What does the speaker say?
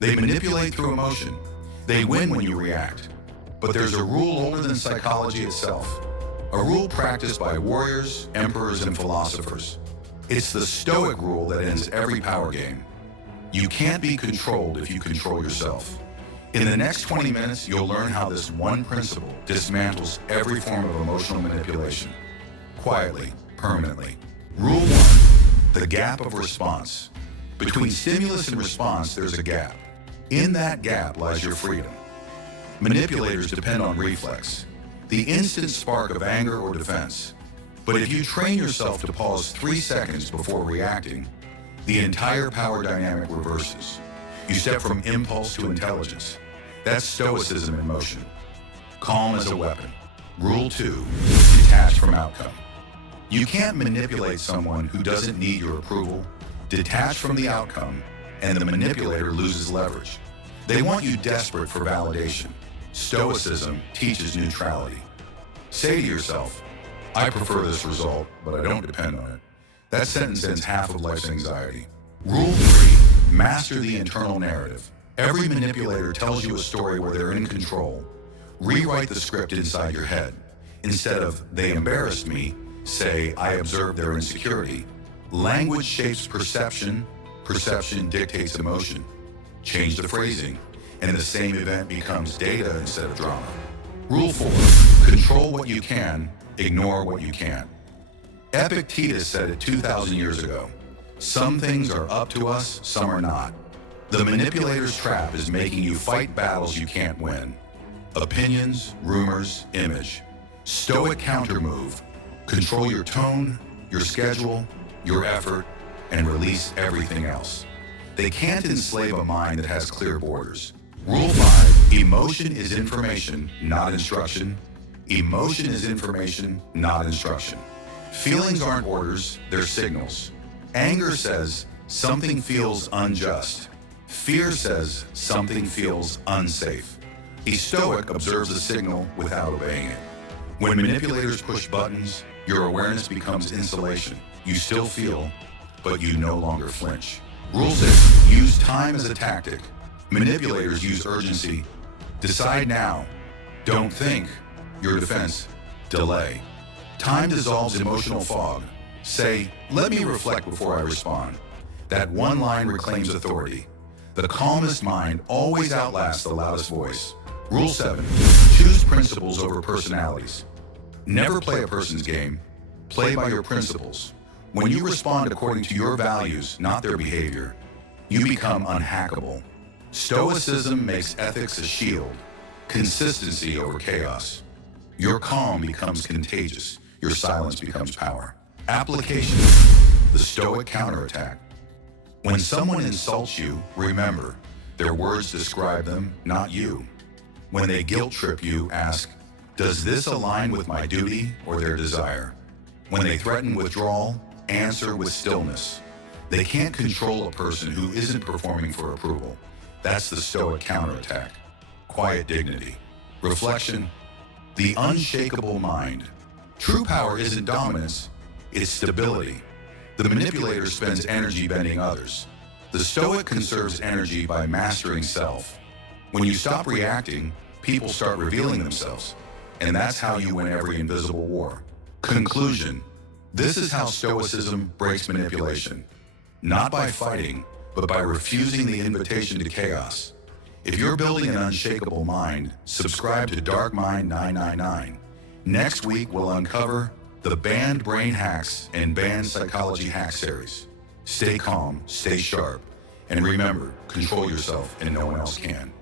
They manipulate through emotion. They win when you react. But there's a rule older than psychology itself. A rule practiced by warriors, emperors, and philosophers. It's the Stoic rule that ends every power game. You can't be controlled if you control yourself. In the next 20 minutes, you'll learn how this one principle dismantles every form of emotional manipulation. Quietly, permanently. Rule 1, the gap of response. Between stimulus and response, there's a gap. In that gap lies your freedom. Manipulators depend on reflex, the instant spark of anger or defense. But if you train yourself to pause 3 seconds before reacting, the entire power dynamic reverses. You step from impulse to intelligence. That's Stoicism in motion. Calm as a weapon. Rule 2, detach from outcome. You can't manipulate someone who doesn't need your approval. Detach from the outcome, and the manipulator loses leverage. They want you desperate for validation. Stoicism teaches neutrality. Say to yourself, I prefer this result, but I don't depend on it. That sentence ends half of life's anxiety. Rule 3, master the internal narrative. Every manipulator tells you a story where they're in control. Rewrite the script inside your head. Instead of, they embarrassed me, say, I observed their insecurity. Language shapes perception. Perception dictates emotion. Change the phrasing, and the same event becomes data instead of drama. Rule 4, control what you can, ignore what you can't. Epictetus said it 2,000 years ago. Some things are up to us, some are not. The manipulator's trap is making you fight battles you can't win. Opinions, rumors, image. Stoic counter move. Control your tone, your schedule, your effort, and release everything else. They can't enslave a mind that has clear borders. Rule 5, emotion is information, not instruction. Emotion is information, not instruction. Feelings aren't orders, they're signals. Anger says, something feels unjust. Fear says, something feels unsafe. A Stoic observes a signal without obeying it. When manipulators push buttons, your awareness becomes insulation. You still feel, but you no longer flinch. Rule 6, use time as a tactic. Manipulators use urgency. Decide now. Don't think. Your defense, delay. Time dissolves emotional fog. Say, let me reflect before I respond. That one line reclaims authority. The calmest mind always outlasts the loudest voice. Rule 7, choose principles over personalities. Never play a person's game. Play by your principles. When you respond according to your values, not their behavior, you become unhackable. Stoicism makes ethics a shield. Consistency over chaos. Your calm becomes contagious. Your silence becomes power. Application, the Stoic Counterattack. When someone insults you, remember, their words describe them, not you. When they guilt trip you, ask, does this align with my duty or their desire? When they threaten withdrawal, answer with stillness. They can't control a person who isn't performing for approval. That's the Stoic Counterattack. Quiet dignity. Reflection, the unshakable mind. True power isn't dominance, it's stability. The manipulator spends energy bending others. The Stoic conserves energy by mastering self. When you stop reacting, people start revealing themselves. And that's how you win every invisible war. Conclusion, this is how Stoicism breaks manipulation. Not by fighting, but by refusing the invitation to chaos. If you're building an unshakable mind, subscribe to Dark Mind 999. Next week, we'll uncover the Banned Brain Hacks and Banned Psychology Hack series. Stay calm, stay sharp, and remember, control yourself and no one else can.